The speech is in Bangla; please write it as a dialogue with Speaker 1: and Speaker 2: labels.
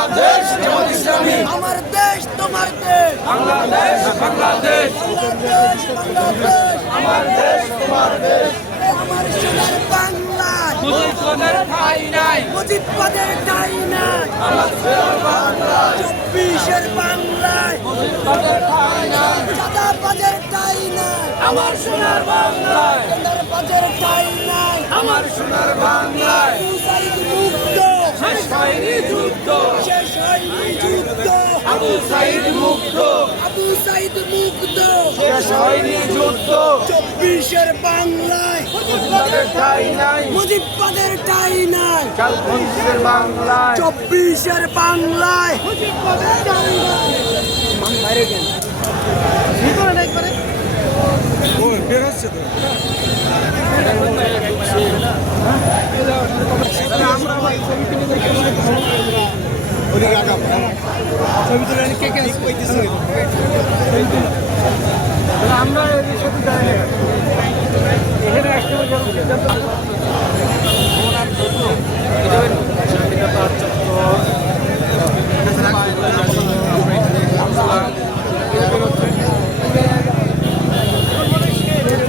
Speaker 1: বাংলাদেশ জামাত ইসলামী,
Speaker 2: আমার দেশ তোমার দেশ,
Speaker 1: বাংলাদেশ বাংলাদেশ,
Speaker 2: বাংলাদেশ বাংলাদেশ,
Speaker 1: আমার দেশ তোমার দেশ।
Speaker 2: আমার সোনার বাংলায়
Speaker 1: মুজিব পদের ঠাঁই নাই,
Speaker 2: মুজিব পদের ঠাঁই নাই,
Speaker 1: আমার সোনার বাংলায়
Speaker 2: 24-এর বাংলায়
Speaker 1: পদের ঠাঁই নাই,
Speaker 2: সাদা পদের ঠাঁই নাই,
Speaker 1: আমার সোনার বাংলায়,
Speaker 2: সোনার পদের ঠাঁই নাই,
Speaker 1: আমার সোনার বাংলায়
Speaker 2: আবু সাইদ মুক্ত,
Speaker 1: শেষ হয়নি যুদ্ধ,
Speaker 2: শেষ হয়নি যুদ্ধ,
Speaker 1: আবু সাইদ মুক্ত,
Speaker 2: আবু সাইদ মুক্ত,
Speaker 1: শেষ হয়নি যুদ্ধ,
Speaker 2: 24-এর বাংলায়
Speaker 1: পদের ঠাঁই নাই,
Speaker 2: মুজিব পদের ঠাঁই নাই,
Speaker 1: কাল 25-এর বাংলায়
Speaker 2: 24-এর বাংলায় মুজিব পদের ঠাঁই নাই। বাইরে গেল ছবি তুলে কে কে